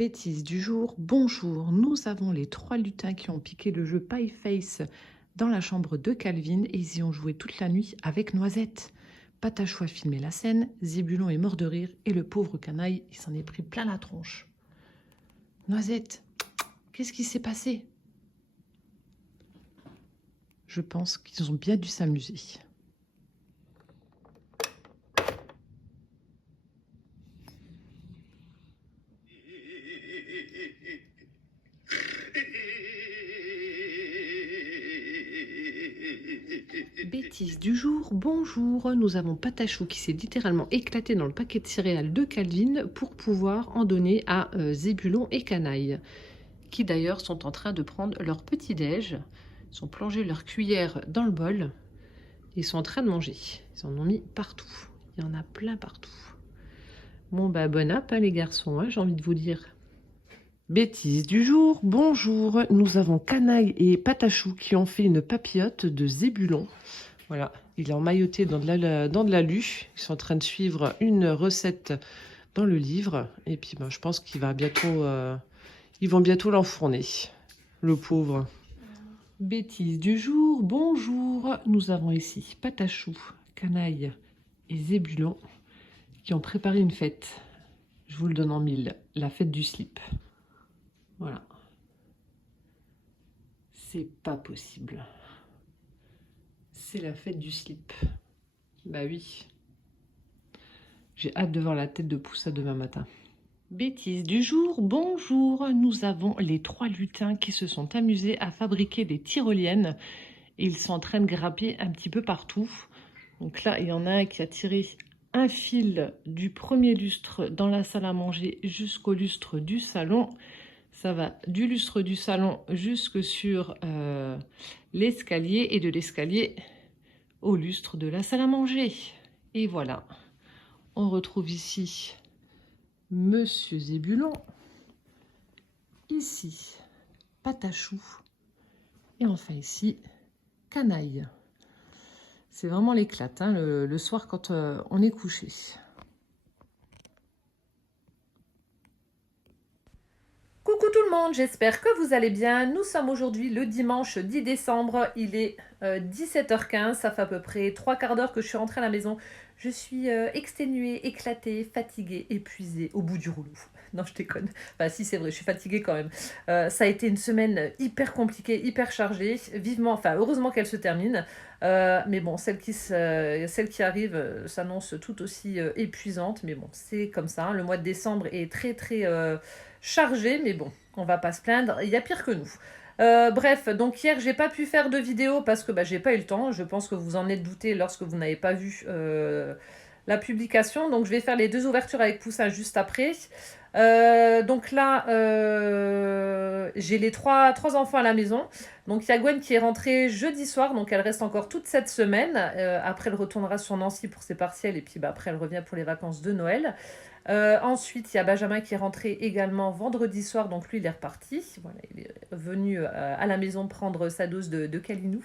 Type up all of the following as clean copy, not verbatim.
Bêtise du jour, bonjour. Nous avons les 3 lutins qui ont piqué le jeu Pie Face dans la chambre de Calvin et ils y ont joué toute la nuit avec Noisette. Patachou a filmé la scène, Zébulon est mort de rire et le pauvre canaille, il s'en est pris plein la tronche. Noisette, qu'est-ce qui s'est passé? Je pense qu'ils ont bien dû s'amuser. Bêtise du jour, bonjour. Nous avons Patachou qui s'est littéralement éclaté dans le paquet de céréales de Calvin pour pouvoir en donner à Zébulon et Canaille, qui d'ailleurs sont en train de prendre leur petit-déj. Ils ont plongé leur cuillère dans le bol et ils sont en train de manger. Ils en ont mis partout. Il y en a plein partout. Bon bah bon app les garçons, hein, j'ai envie de vous dire. Bêtise du jour, bonjour. Nous avons Canaille et Patachou qui ont fait une papillote de Zébulon. Voilà, il est emmailloté dans de l'alu. Ils sont en train de suivre une recette dans le livre. Et puis ben, je pense qu'il va bientôt, ils vont bientôt l'enfourner, le pauvre. Bêtise du jour, bonjour. Nous avons ici Patachou, Canaille et Zébulon qui ont préparé une fête. Je vous le donne en mille, la fête du slip. Voilà. C'est pas possible. C'est la fête du slip. Bah oui. J'ai hâte de voir la tête de Poussa demain matin. Bêtise du jour, bonjour. Nous avons les 3 lutins qui se sont amusés à fabriquer des tyroliennes. Ils sont en train de grapper un petit peu partout. Donc là, il y en a un qui a tiré un fil du premier lustre dans la salle à manger jusqu'au lustre du salon. Ça va du lustre du salon jusque sur l'escalier et de l'escalier au lustre de la salle à manger. Et voilà, on retrouve ici Monsieur Zébulon, ici Patachou et enfin ici Canaille. C'est vraiment l'éclate hein, le soir quand on est couché. Coucou tout le monde, j'espère que vous allez bien. Nous sommes aujourd'hui le dimanche 10 décembre, il est 17h15, ça fait à peu près 3/4 d'heure que je suis rentrée à la maison. Je suis exténuée, éclatée, fatiguée, épuisée, au bout du rouleau. Non, je déconne. Enfin, si, c'est vrai, je suis fatiguée quand même. Ça a été une semaine hyper compliquée, hyper chargée. Vivement, enfin, heureusement qu'elle se termine. Mais bon, celle qui arrive s'annonce tout aussi épuisante. Mais bon, c'est comme ça. Hein. Le mois de décembre est très, très chargé. Mais bon, on va pas se plaindre. Il y a pire que nous. Bref, donc hier, j'ai pas pu faire de vidéo parce que j'ai pas eu le temps. Je pense que vous en êtes douté lorsque vous n'avez pas vu la publication. Donc, je vais faire les 2 ouvertures avec Poussin juste après. Donc là, j'ai les trois enfants à la maison. Donc, il y a Gwen qui est rentrée jeudi soir. Donc, elle reste encore toute cette semaine. Après, elle retournera sur Nancy pour ses partiels. Et puis, après, elle revient pour les vacances de Noël. Ensuite, il y a Benjamin qui est rentré également vendredi soir, donc lui il est reparti. Voilà, il est venu à la maison prendre sa dose de Calinou.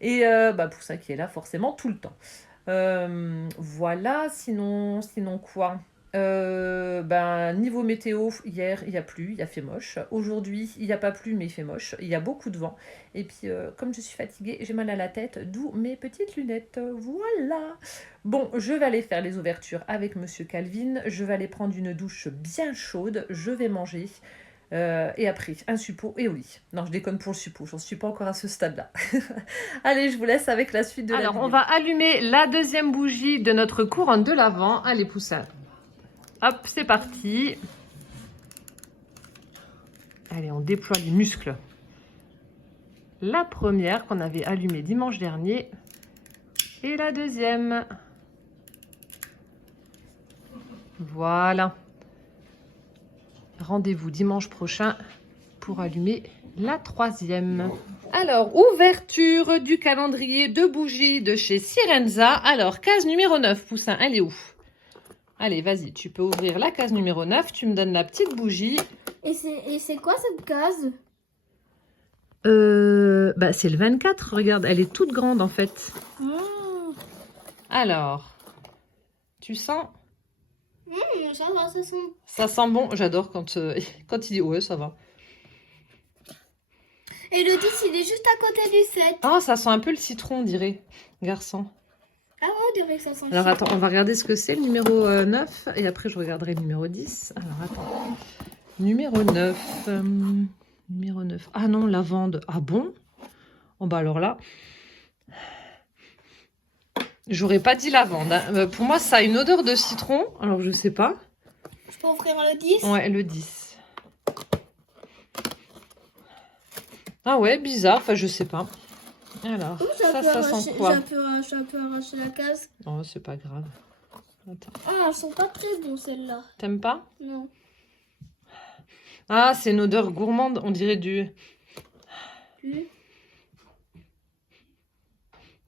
Et Poussin qui est là forcément tout le temps. Voilà, sinon quoi niveau météo, hier il n'y a plu, il a fait moche. Aujourd'hui il n'y a pas plu mais il fait moche, il y a beaucoup de vent. Et puis comme je suis fatiguée, j'ai mal à la tête, d'où mes petites lunettes. Voilà. Bon, je vais aller faire les ouvertures avec Monsieur Calvin, je vais aller prendre une douche bien chaude, je vais manger. Et après, un suppôt et au lit. Non, je déconne pour le suppôt, j'en suis pas encore à ce stade-là. Allez, je vous laisse avec la suite de la vidéo. Alors, on va allumer la 2e bougie de notre couronne de l'Avent. Allez, Poussin. Hop, c'est parti. Allez, on déploie les muscles. La première qu'on avait allumée dimanche dernier. Et la 2e. Voilà. Rendez-vous dimanche prochain pour allumer la 3e. Alors, ouverture du calendrier de bougies de chez Sirenza. Alors, case numéro 9, Poussin, elle est où? Allez, vas-y, tu peux ouvrir la case numéro 9. Tu me donnes la petite bougie. Et c'est quoi cette case? C'est le 24. Regarde, elle est toute grande en fait. Mmh. Alors, tu sens? Mmh, ça va, ça sent. Ça sent bon. J'adore quand il dit ouais, ça va. Et le 10, il est juste à côté du 7. Ah, ça sent un peu le citron, on dirait. Garçon. Ah ouais, on dirait que ça sent. Alors attends, on va regarder ce que c'est le numéro 9 et après je regarderai le numéro 10. Alors attends. Numéro 9. Numéro 9. Ah non, lavande. Ah bon? Oh bah alors là. J'aurais pas dit lavande. Hein. Pour moi, ça a une odeur de citron. Alors je sais pas. Je peux offrir le 10? Ouais, le 10. Ah ouais, bizarre. Enfin, je sais pas. Alors, ça sent quoi? Ça peut arracher la case. Oh, c'est pas grave. Attends. Ah, elles sont pas très bonnes celles-là. T'aimes pas? Non. Ah, c'est une odeur gourmande. On dirait du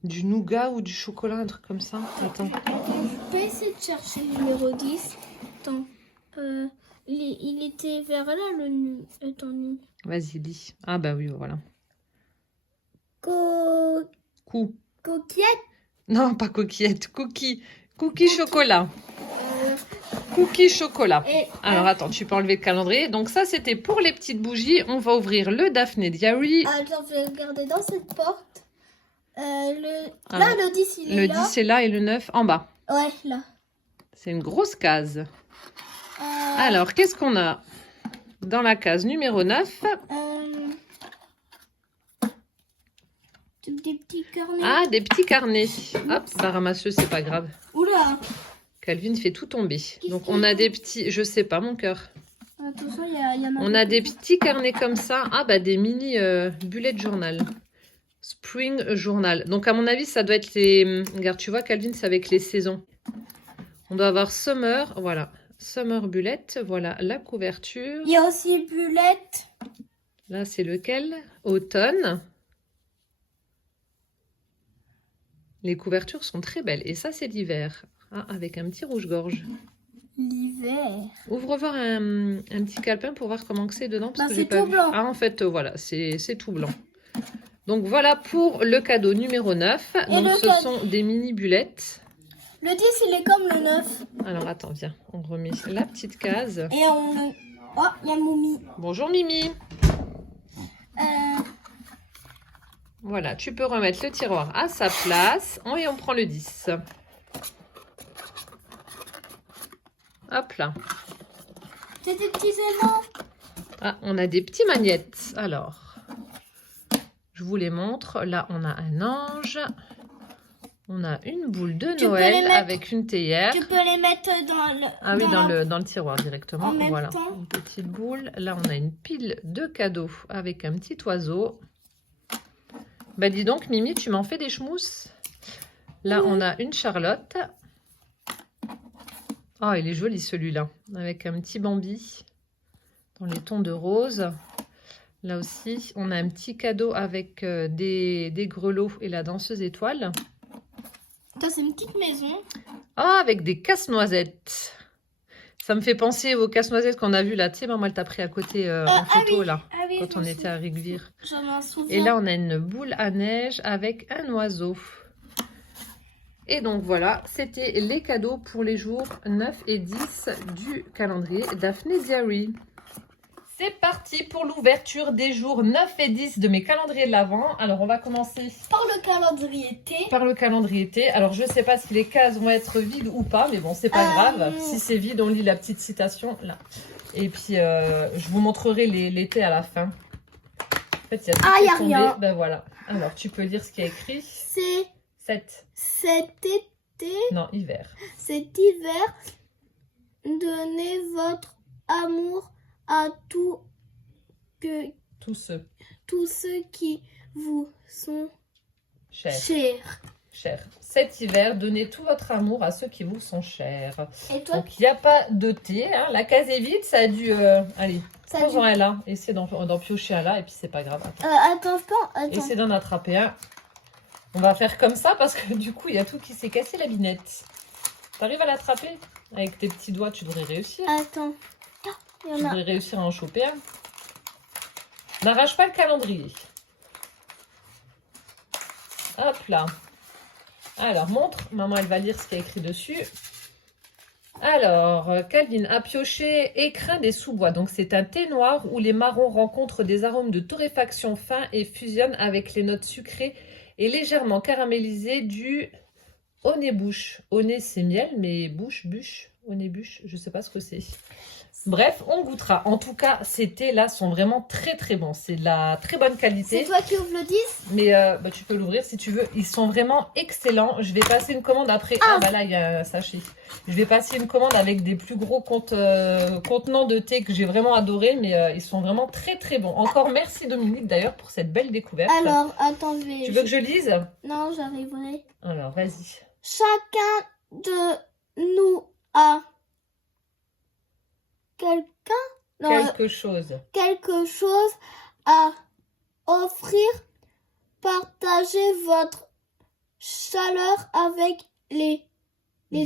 nougat ou du chocolat, un truc comme ça. Attends. Je peux essayer de chercher le numéro 10. Attends. Il était vers là, le... Attends. Vas-y, lis. Ah bah oui, voilà. Coquillette. Non, pas coquillette. Cookie chocolat. Cookie chocolat. Alors attends, tu peux enlever le calendrier. Donc ça, c'était pour les petites bougies. On va ouvrir le Daphné Diary. Attends, je vais regarder dans cette porte. Là, le 10, il est là. Le 10 est là et le 9 en bas. Ouais, là. C'est une grosse case. Alors, qu'est-ce qu'on a dans la case numéro 9? Des petits carnets. Ah, des petits carnets. Hop, bah ramasse-le, c'est pas grave. Oula. Calvin fait tout tomber. Donc, on a des petits... Je sais pas, mon cœur. Attention, il y en a... On a des petits carnets comme ça. Ah, bah des mini bullet journal. Spring journal. Donc, à mon avis, ça doit être les... Regarde, tu vois, Calvin, c'est avec les saisons. On doit avoir Summer. Voilà. Summer bullet. Voilà la couverture. Il y a aussi bullet. Là, c'est lequel? Automne. Les couvertures sont très belles. Et ça, c'est l'hiver. Ah, avec un petit rouge-gorge. L'hiver. Ouvre voir un petit calepin pour voir comment que c'est dedans. Parce que j'ai c'est pas tout vu. blanc. Ah, en fait, voilà, c'est tout blanc. Donc, voilà pour le cadeau numéro 9. Donc, ce sont des mini bulettes. Le 10, il est comme le 9. Alors, attends, viens. On remet la petite case. Et on... Oh, il y a Moumi. Bonjour, Mimi. Voilà, tu peux remettre le tiroir à sa place. Et on prend le 10. Hop là. C'est des petits aimants. Ah, on a des petits magnettes. Alors, je vous les montre. Là, on a un ange. On a une boule de Noël avec une théière. Tu peux les mettre dans le... Ah oui, dans le tiroir directement. En même voilà, temps. une petite boule. Là, on a une pile de cadeaux avec un petit oiseau. Bah dis donc, Mimi, tu m'en fais des schmousses. Là, on a une Charlotte. Oh, il est joli celui-là. Avec un petit Bambi dans les tons de rose. Là aussi, on a un petit cadeau avec des grelots et la danseuse étoile. Ça, c'est une petite maison. Ah, avec des casse-noisettes. Ça me fait penser aux casse-noisettes qu'on a vu là. Tu sais, maman, elle t'a pris à côté en photo oui. là. Ah oui, quand on était à Rigvire. Je m'en souviens. Et là, on a une boule à neige avec un oiseau. Et donc voilà, c'était les cadeaux pour les jours 9 et 10 du calendrier Daphné Diary. C'est parti pour l'ouverture des jours 9 et 10 de mes calendriers de l'Avent. Alors, on va commencer par le calendrier T. Par le calendrier T. Alors, je ne sais pas si les cases vont être vides ou pas, mais bon, c'est pas grave. Si c'est vide, on lit la petite citation là. Et puis, je vous montrerai les T à la fin. En fait, il y a tout y a tombé. rien. Ben voilà. Alors, tu peux lire ce qui est écrit. C'est... 7. Cet été... Non, hiver. Cet hiver, donnez votre amour à tous ceux qui vous sont chers. Cet hiver, donnez tout votre amour à ceux qui vous sont chers. Et toi? Donc, il n'y a pas de thé. Hein. La case est vide. Ça a dû... allez, prends-en un là. Essaie d'en piocher un là. Et puis, c'est pas grave. Attends. Essaie d'en attraper un. On va faire comme ça parce que du coup, il y a tout qui s'est cassé la binette. T'arrives à l'attraper? Avec tes petits doigts, tu devrais réussir. Attends. Tu devrais réussir à en choper un. N'arrache pas le calendrier. Hop là. Alors, montre. Maman, elle va lire ce qu'il y a écrit dessus. Alors, Calvin a pioché écrin des sous-bois. Donc, c'est un thé noir où les marrons rencontrent des arômes de torréfaction fins et fusionnent avec les notes sucrées et légèrement caramélisées du honey-bouche. Honey, c'est miel, mais bouche, bûche, honey-bûche, je sais pas ce que c'est. Bref, on goûtera. En tout cas, ces thés-là sont vraiment très très bons. C'est de la très bonne qualité. C'est toi qui ouvres le 10? Mais tu peux l'ouvrir si tu veux. Ils sont vraiment excellents. Je vais passer une commande après. Ah bah là, il y a un sachet. Je vais passer une commande avec des plus gros contenants de thé que j'ai vraiment adoré. Mais ils sont vraiment très très bons. Encore merci Dominique d'ailleurs pour cette belle découverte. Alors, attends, Tu veux que je lise? Non, j'arriverai. Alors, vas-y. Chacun de nous a Quelque chose. quelque chose à offrir. Partagez votre chaleur avec les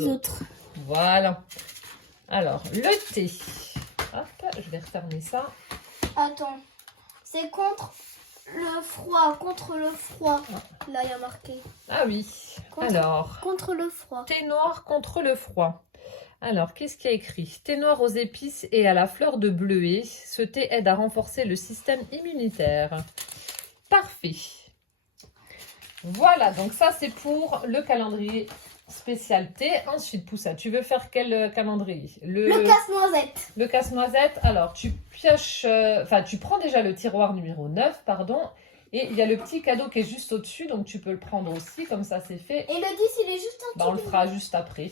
autres. Voilà. Alors, le thé. Hop, je vais refermer ça. Attends, c'est contre le froid, contre le froid. Là, il y a marqué. Ah oui. Alors, Contre le froid. thé noir contre le froid. Alors, qu'est-ce qu'il y a écrit? Thé noir aux épices et à la fleur de bleuet. Ce thé aide à renforcer le système immunitaire. Parfait. Voilà, donc ça c'est pour le calendrier spécial thé. Ensuite, Poussa, tu veux faire quel calendrier? Le casse-noisette. Le casse-noisette. Alors, tu pioches, tu prends déjà le tiroir numéro 9, pardon. Et il y a le petit cadeau qui est juste au-dessus, donc tu peux le prendre aussi, comme ça c'est fait. Et le 10, il est juste en dessous. On le fera juste après.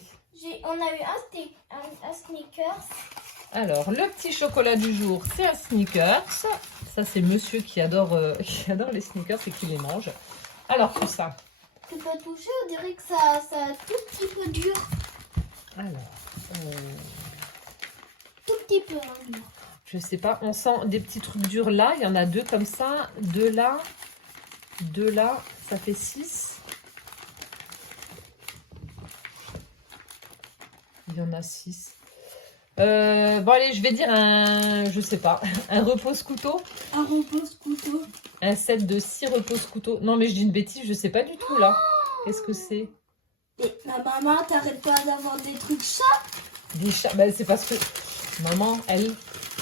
On a eu un sneakers. Alors, le petit chocolat du jour, c'est un sneakers. Ça, c'est monsieur qui adore les sneakers et qui les mange. Alors, tout ça. Tu peux toucher, on dirait que ça un tout petit peu dur. Alors, Tout petit peu dur. je sais pas, on sent des petits trucs durs là. Il y en a 2 comme ça, 2 là, 2 là. Ça fait 6. Il y en a 6. Bon allez, je vais dire je sais pas, un repose-couteau. Un repose-couteau. Un set de 6 repose-couteaux. Non mais je dis une bêtise, je sais pas du tout là. Qu'est-ce que c'est? Et ma maman, t'arrêtes pas d'avoir des trucs chats? Des chats. Bah, c'est parce que maman, elle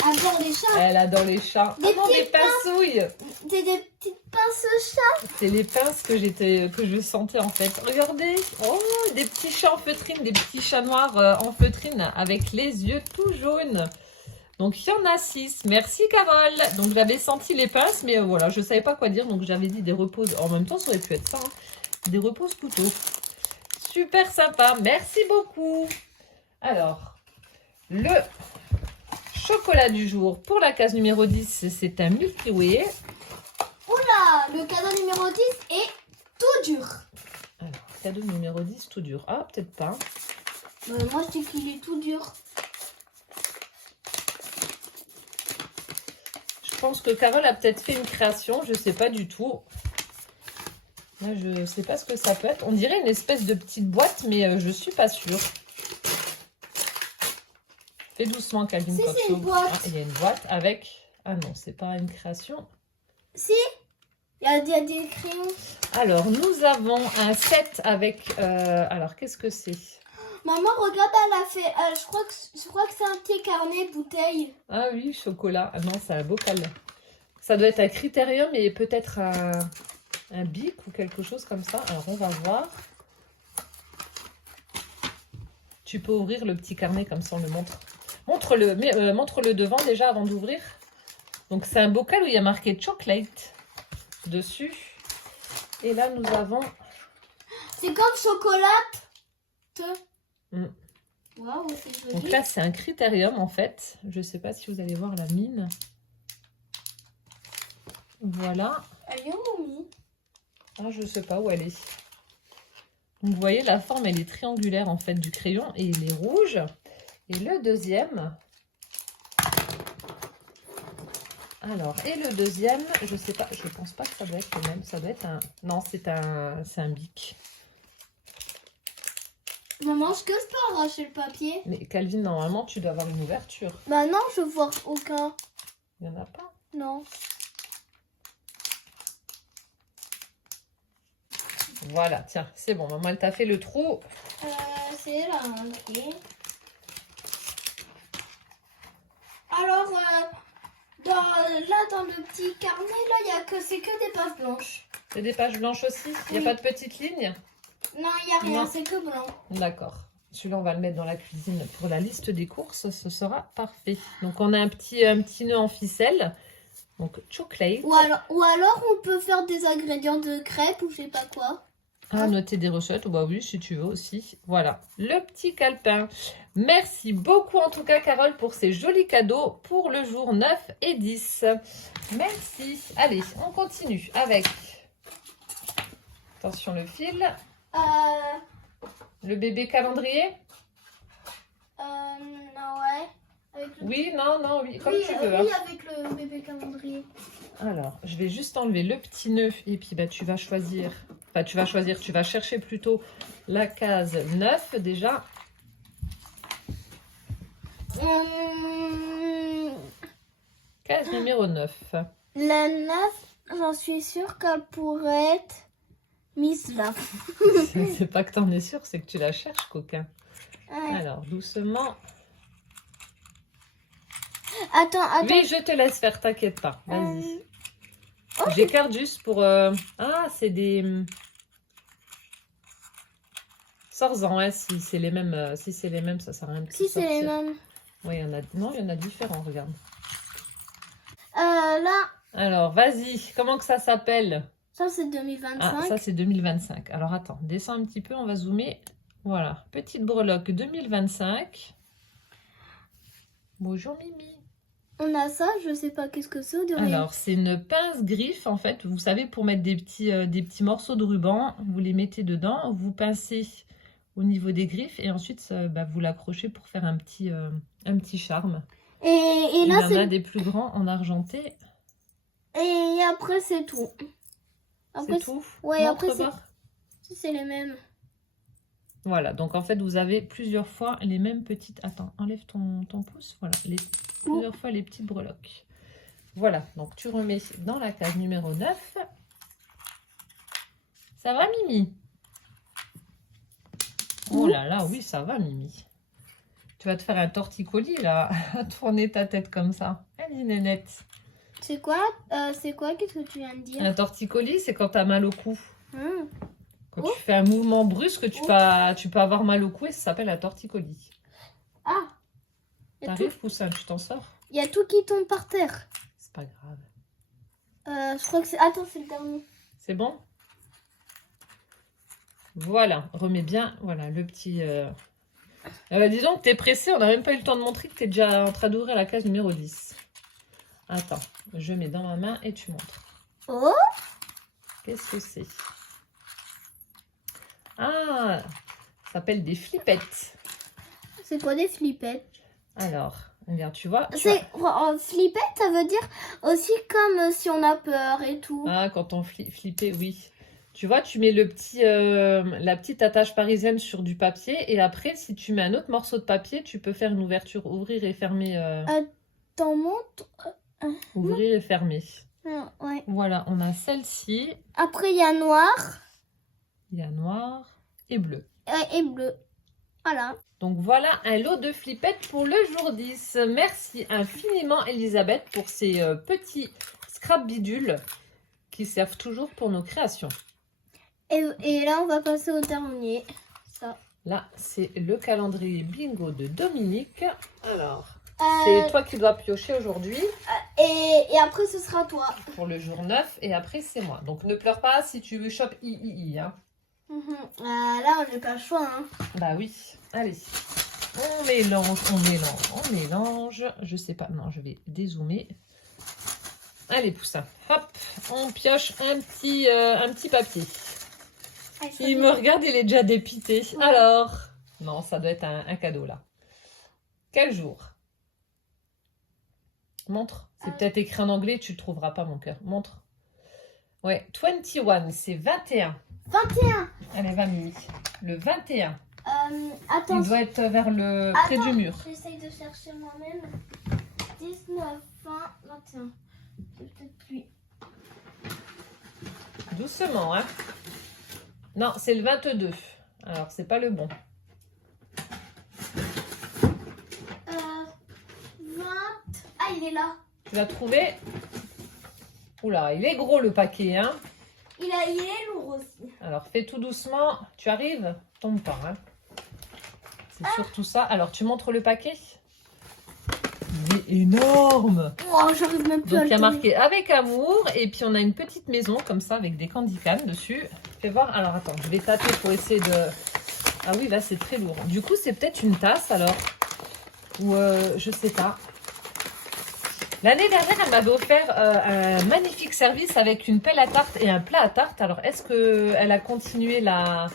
Adore les chats. elle adore les chats. Des Non, des petites pincouilles. Des petites pinces chats. C'est les pinces que je sentais en fait. Regardez, oh, des petits chats en feutrine, des petits chats noirs en feutrine avec les yeux tout jaunes. Donc il y en a 6. Merci Carole. Donc j'avais senti les pinces, mais voilà, je savais pas quoi dire, donc j'avais dit des reposes. En même temps, ça aurait pu être ça, hein. Des reposes couteaux. Super sympa, merci beaucoup. Alors, le chocolat du jour pour la case numéro 10, c'est un Milky Way. Oula, le cadeau numéro 10 est tout dur. Alors, cadeau numéro 10, tout dur. Ah, peut-être pas. Moi, je dis qu'il est tout dur. Je pense que Carole a peut-être fait une création, je sais pas du tout. Moi, je sais pas ce que ça peut être. On dirait une espèce de petite boîte, mais je suis pas sûre. Fais doucement, Calvin. Si, c'est une boîte. Ah, il y a une boîte avec... Ah non, c'est pas une création. Si, il y a des crayons. Alors, nous avons un set avec... alors, qu'est-ce que c'est? Maman, regarde, elle a fait... je crois que c'est un petit carnet bouteille. Ah oui, chocolat. Ah non, c'est un bocal. Ça doit être un critérium et peut-être un bic ou quelque chose comme ça. Alors, on va voir. Tu peux ouvrir le petit carnet comme ça, on le montre. Montre-le devant déjà avant d'ouvrir. Donc, c'est un bocal où il y a marqué chocolate dessus. Et là, nous avons... C'est comme chocolat. Mm. Waouh, c'est joli. Donc là, c'est un critérium en fait. Je ne sais pas si vous allez voir la mine. Voilà. Elle est où, Momie? Ah, je ne sais pas où elle est. Donc, vous voyez, la forme, elle est triangulaire en fait du crayon et il est rouge. Et le deuxième... Alors, et le deuxième, je sais pas, je pense pas que ça doit être le même. Ça doit être un... Non, c'est un bic. Maman, est-ce que je peux arracher le papier? Mais Calvin, normalement, tu dois avoir une ouverture. Bah non, je vois aucun. Il n'y en a pas. Non. Voilà, tiens, c'est bon. Maman, elle t'a fait le trou. C'est là, ok. Alors, dans le petit carnet, là, c'est que des pages blanches. C'est des pages blanches aussi? Il n'y a pas de petites lignes? Non, il n'y a rien, Non. c'est que blanc. D'accord. Celui-là, on va le mettre dans la cuisine pour la liste des courses. Ce sera parfait. Donc, on a un petit nœud en ficelle. Donc, chocolate. Ou alors, on peut faire des ingrédients de crêpes ou je sais pas quoi. À noter des recettes, bah oui, si tu veux aussi. Voilà, le petit calepin. Merci beaucoup en tout cas, Carole, pour ces jolis cadeaux pour le jour 9 et 10. Merci. Allez, on continue avec... Attention le fil. Le bébé calendrier. Non, ouais. Avec le... Oui, non, oui, comme oui, tu veux. oui, Hein. avec le bébé calendrier. Alors, je vais juste enlever le petit nœud et puis bah, tu vas choisir... Enfin, tu vas chercher plutôt la case 9 déjà. Case numéro 9. La 9, j'en suis sûre qu'elle pourrait être mise là. C'est pas que t'en es sûr, c'est que tu la cherches, coquin. Ouais. Alors, doucement. Attends. Oui, je te laisse faire, t'inquiète pas. Vas-y. Oh, J'écarte juste pour... Ah, c'est des... Sors-en, hein, si c'est les mêmes, ça sert à rien de si c'est les mêmes. Oui, il y en a... Non, il y en a différents, regarde. Là, Alors, vas-y, comment que ça s'appelle? ça c'est 2025. Ah, ça c'est 2025. Alors, attends, descends un petit peu, on va zoomer. Voilà, petite breloque 2025. Bonjour, Mimi. On a ça, je sais pas qu'est-ce que c'est. Alors, c'est une pince griffe, en fait. Vous savez, pour mettre des petits morceaux de ruban, vous les mettez dedans, vous pincez au niveau des griffes et ensuite, bah, vous l'accrochez pour faire un petit charme. Et Il là, y en a des plus grands en argenté. Et après, c'est tout. Après, C'est tout? Ouais, Montre après, voir. c'est les mêmes. Voilà, donc en fait, vous avez plusieurs fois les mêmes petites... Attends, enlève ton pouce. Voilà, plusieurs fois les petites breloques. Voilà, donc tu remets dans la case numéro 9. Ça va, Mimi? Oh là là, oui, ça va, Mimi. Tu vas te faire un torticolis, là, à tourner ta tête comme ça. Allez, nénette. C'est quoi? Qu'est-ce que tu viens de dire? Un torticolis, c'est quand tu as mal au cou. Quand Oh. tu fais un mouvement brusque, tu peux avoir mal au cou et ça s'appelle un torticolis. Ah! T'arrives, Poussin, tu t'en sors? Il y a tout qui tombe par terre. C'est pas grave. Je crois que c'est... Attends, c'est le dernier. C'est bon? Voilà, remets bien, voilà, le petit... dis donc, t'es pressé, on n'a même pas eu le temps de montrer que t'es déjà en train d'ouvrir la case numéro 10. Attends, je mets dans ma main et tu montres. Oh! Qu'est-ce que c'est? Ah, ça s'appelle des flippettes. C'est quoi des flippettes? Alors, regarde, tu vois. Flippette, ça veut dire aussi comme si on a peur et tout. Ah, quand on flippait, oui. Tu vois, tu mets la petite attache parisienne sur du papier et après, si tu mets un autre morceau de papier, tu peux faire une ouverture, ouvrir et fermer. T'en montres? Ouvrir et fermer. Ouais. Voilà, on a celle-ci. Après, il y a noir. Il y a noir et bleu. Et bleu. Voilà. Donc voilà un lot de flippettes pour le jour 10. Merci infiniment Elisabeth pour ces petits scrap bidules qui servent toujours pour nos créations. Et là, on va passer au dernier. Ça. Là, c'est le calendrier bingo de Dominique. Alors, c'est toi qui dois piocher aujourd'hui. Et après, ce sera toi. Pour le jour 9 et après, c'est moi. Donc, ne pleure pas si tu chopes I. Hein. Là, on n'a pas le choix. Hein. Bah oui. Allez. On mélange. Je sais pas. Non, je vais dézoomer. Allez, Poussin. Hop. On pioche un petit papier. Il me regarde, il est déjà dépité. Ouais. Alors, non, ça doit être un cadeau là. Quel jour? Montre. C'est peut-être écrit en anglais, tu le trouveras pas, mon cœur. Montre. Ouais, 21, c'est 21. 21. Allez, va, Mimi. Le 21. Attends. Il doit être vers le près du mur. J'essaye de chercher moi-même. 19, 20, 21. C'est peut-être lui. Doucement, hein. Non, c'est le 22. Alors, c'est pas le bon. 20. il est là. Tu l'as trouvé? Oula, il est gros le paquet, hein. Il est lourd aussi. Alors, fais tout doucement. Tu arrives? Tombe pas, hein. C'est surtout ça. Alors, tu montres le paquet? Il est énorme. Oh, j'arrive même plus Donc, à il y a le marqué avec amour. Et puis, on a une petite maison comme ça avec des candy cannes dessus. Fais voir. Alors, attends, je vais tâter pour essayer de... Ah oui, là, c'est très lourd. Du coup, c'est peut-être une tasse, alors. Ou, je sais pas. L'année dernière, elle m'avait offert un magnifique service avec une pelle à tarte et un plat à tarte. Alors, est-ce qu'elle a continué là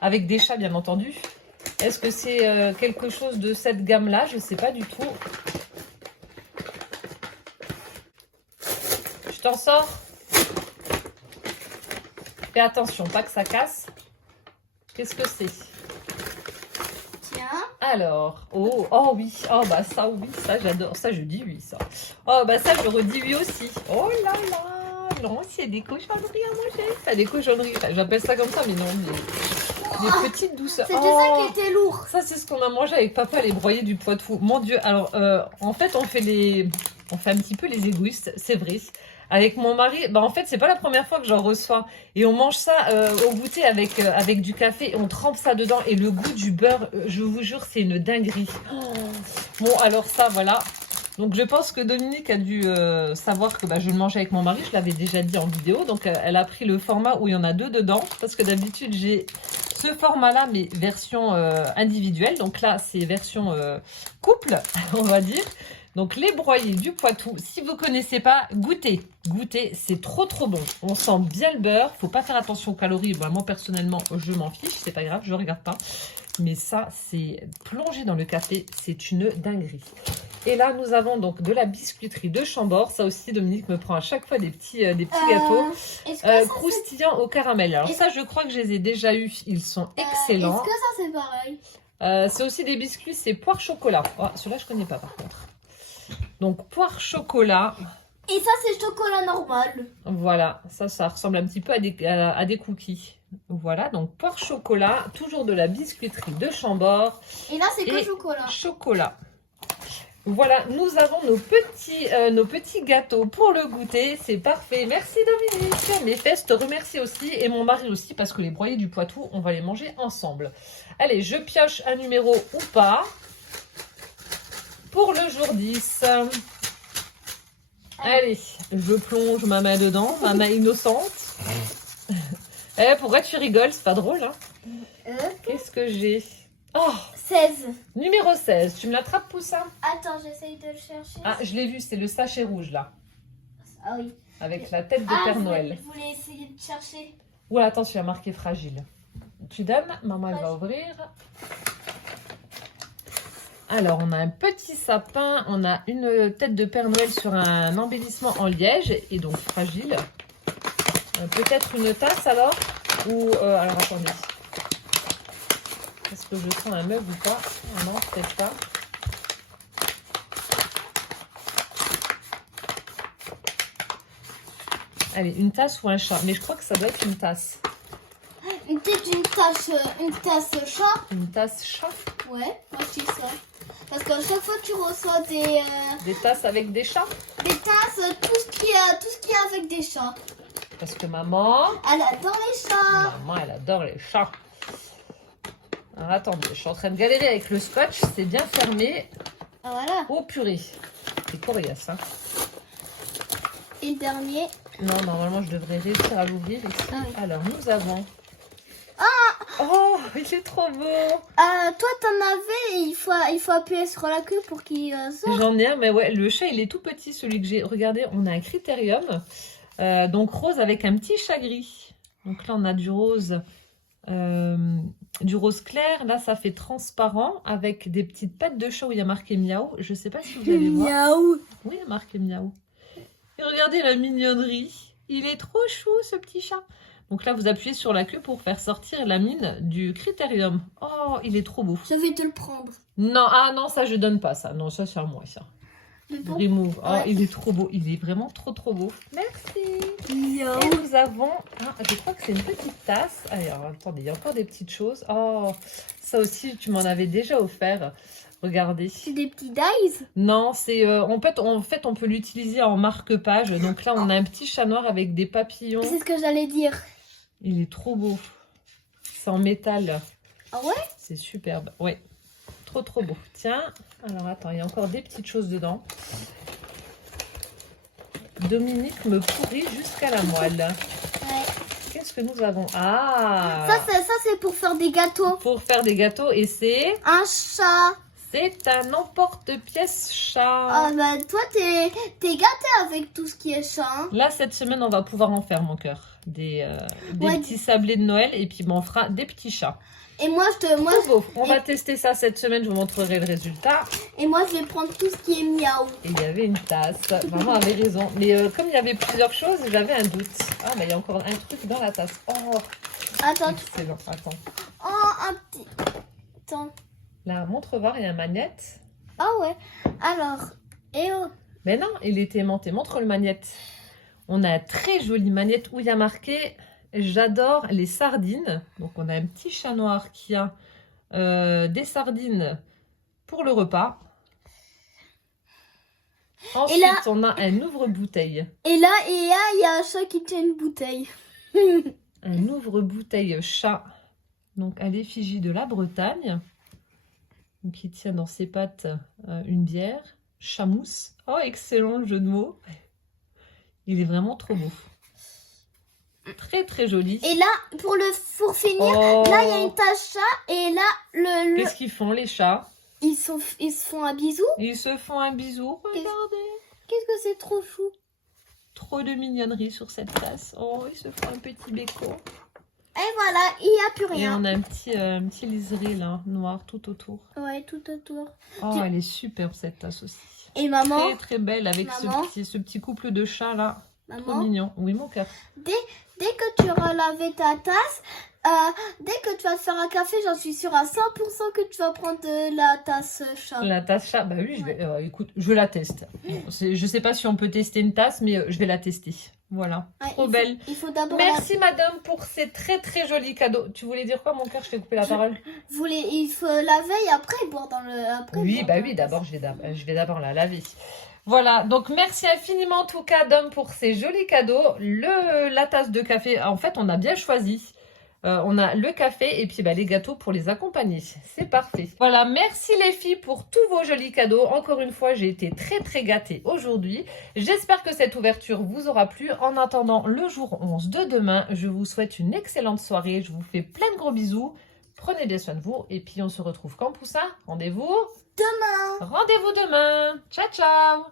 avec des chats, bien entendu? Est-ce que c'est quelque chose de cette gamme-là? Je ne sais pas du tout. Je t'en sors. Fais attention, pas que ça casse. Qu'est-ce que c'est? Tiens. Alors, oh oui, oh bah ça oui, ça j'adore, ça je dis oui ça. Oh bah ça je redis oui aussi. Oh là là, non, c'est des cochonneries à manger. Pas des cochonneries, enfin, j'appelle ça comme ça, mais non, des petites douceurs. C'était Oh, ça qui était lourd. ça c'est ce qu'on a mangé avec papa, les broyés du Poitou. Mon Dieu, alors en fait on fait un petit peu les égoïstes, c'est vrai. Avec mon mari, bah en fait c'est pas la première fois que j'en reçois et on mange ça au goûter avec du café et on trempe ça dedans et le goût du beurre, je vous jure c'est une dinguerie. Bon alors ça voilà, donc je pense que Dominique a dû savoir que bah, je le mangeais avec mon mari, je l'avais déjà dit en vidéo, donc elle a pris le format où il y en a deux dedans parce que d'habitude j'ai ce format là mais version individuelle, donc là c'est version couple on va dire. Donc les broyés du Poitou, si vous ne connaissez pas, goûtez. Goûtez, c'est trop bon. On sent bien le beurre. Faut pas faire attention aux calories. Bah, moi personnellement, je m'en fiche, c'est pas grave, je regarde pas. Mais ça, c'est plongé dans le café, c'est une dinguerie. Et là, nous avons donc de la biscuiterie de Chambord. Ça aussi, Dominique me prend à chaque fois des petits gâteaux croustillants au caramel. Alors ça, je crois que je les ai déjà eus. Ils sont excellents. Est-ce que ça c'est pareil? C'est aussi des biscuits, c'est poire chocolat. Oh, celui-là, je connais pas par contre. Donc, poire chocolat. Et ça, c'est chocolat normal. Voilà, ça ressemble un petit peu à des cookies. Voilà, donc poire chocolat, toujours de la biscuiterie de Chambord. Et là, c'est que chocolat. Chocolat. Voilà, nous avons nos petits gâteaux pour le goûter. C'est parfait. Merci Dominique. Mes fesses te remercient aussi et mon mari aussi parce que les broyés du Poitou, on va les manger ensemble. Allez, je pioche un numéro ou pas. Pour le jour 10. Allez, je plonge ma main dedans, ma main innocente. Pourquoi tu rigoles? C'est pas drôle, hein? Qu'est-ce que j'ai? Oh, 16. Numéro 16. Tu me l'attrapes, Poussin? Attends, j'essaye de le chercher. Ah, je l'ai vu, c'est le sachet rouge, là. Ah oui. Avec la tête de Père Noël. Je voulais essayer de chercher. Oula, attends, tu as marqué fragile. Tu donnes? Maman, elle va ouvrir. Alors, on a un petit sapin, on a une tête de Père Noël sur un embellissement en liège et donc fragile. Peut-être une tasse alors? Ou, alors attendez. Est-ce que je sens un meuble ou pas? Ah non, peut-être pas. Allez, une tasse ou un chat? Mais je crois que ça doit être une tasse. Peut-être une tasse chat. Une tasse chat? Ouais, moi je dis ça. Parce qu'à chaque fois tu reçois des tasses avec des chats? Des tasses, tout ce qui est avec des chats. Parce que maman... Elle adore les chats. Maman, elle adore les chats. Alors attendez, je suis en train de galérer avec le scotch, c'est bien fermé. Ah, voilà. Oh purée, c'est coriace, hein. Et le dernier. Non, normalement je devrais réussir à l'ouvrir ici. Ah oui. Alors nous avons... Ah! Oh, il est trop beau! Toi t'en avais et il faut appuyer sur la queue pour qu'il sorte. J'en ai un, mais ouais, le chat il est tout petit, celui que j'ai. Regardez, on a un critérium, donc rose avec un petit chat gris. Donc là on a du rose clair. Là ça fait transparent avec des petites pattes de chat où il y a marqué miaou. Je sais pas si vous allez voir. Miaou. Oui, il y a marqué miaou. Et regardez la mignonnerie. Il est trop chou ce petit chat. Donc là, vous appuyez sur la queue pour faire sortir la mine du critérium. Oh, il est trop beau. Je vais te le prendre. Non, ah non, ça je donne pas ça. Non, ça c'est à moi ça. Bon. Remove. Oh, Ouais. il est trop beau. Il est vraiment trop beau. Merci. Miaou. Et nous avons, je crois que c'est une petite tasse. Alors, attendez, il y a encore des petites choses. Oh, ça aussi, tu m'en avais déjà offert. Regardez. C'est des petits dies. Non, c'est en fait, on peut l'utiliser en marque-page. Donc là, on a un petit chat noir avec des papillons. C'est ce que j'allais dire. Il est trop beau. C'est en métal. Ah ouais? C'est superbe. Ouais. Trop beau. Tiens. Alors attends, il y a encore des petites choses dedans. Dominique me pourrit jusqu'à la moelle. Ouais. Qu'est-ce que nous avons? Ah! Ça c'est pour faire des gâteaux. Pour faire des gâteaux et c'est Un chat. c'est un emporte-pièce chat. Ah bah toi t'es gâté avec tout ce qui est chat. Hein. Là, cette semaine, on va pouvoir en faire, mon cœur. Des Ouais. petits sablés de Noël et puis on fera des petits chats. Et moi Trop beau. On va tester ça cette semaine, je vous montrerai le résultat. et moi je vais prendre tout ce qui est miaou. Et il y avait une tasse. Maman avait raison. Mais comme il y avait plusieurs choses, j'avais un doute. Ah, mais il y a encore un truc dans la tasse. Oh, Attends. excellent. Attends. Oh un petit. Attends. La montre voir et la manette. Ah ouais. Alors. Et oh. Mais non, il était aimanté. Montre le magnette. On a un très joli magnette où il y a marqué « J'adore les sardines ». Donc, on a un petit chat noir qui a des sardines pour le repas. Ensuite, là- on a un ouvre-bouteille. Et là il y a un chat qui tient une bouteille. Un ouvre-bouteille chat. Donc, à l'effigie de la Bretagne. Donc, il tient dans ses pattes une bière. Chamousse. Oh, excellent le jeu de mots. Il est vraiment trop beau. Très joli. Et là pour finir, Oh. là il y a une tache chat et là le Qu'est-ce qu'ils font les chats? ils se font un bisou. Ils se font un bisou. Regardez. Qu'est-ce que c'est trop chou. Trop de mignonnerie sur cette tasse. Oh, ils se font un petit béco. Et voilà, il n'y a plus Et rien. on a un petit liseré là, noir tout autour. Ouais, tout autour. Oh, elle est superbe cette tasse aussi. Et maman, Très belle avec Maman. ce petit couple de chats là. Trop maman, mignon. Oui, mon cœur. dès que tu auras lavé ta tasse, dès que tu vas te faire un café, j'en suis sûre à 100% que tu vas prendre de la tasse chat. La tasse chat, bah oui, écoute, je la teste. Bon, je sais pas si on peut tester une tasse, mais je vais la tester. Voilà, Ouais, trop belle. Il faut d'abord Merci madame pour ces très jolis cadeaux. Tu voulais dire quoi mon cœur? Je t'ai coupé la parole. il faut laver et après boire dans le. Après, Oui, boire bah dans oui, la d'abord je vais d'abord la laver. Voilà, donc merci infiniment en tout cas Dom pour ces jolis cadeaux. La tasse de café, en fait on a bien choisi. On a le café et puis les gâteaux pour les accompagner. C'est parfait. Voilà, merci les filles pour tous vos jolis cadeaux. Encore une fois, j'ai été très gâtée aujourd'hui. J'espère que cette ouverture vous aura plu. En attendant le jour 11 de demain, je vous souhaite une excellente soirée. Je vous fais plein de gros bisous. Prenez bien soin de vous. Et puis on se retrouve quand Poussin? Rendez-vous Demain. demain. Ciao, ciao.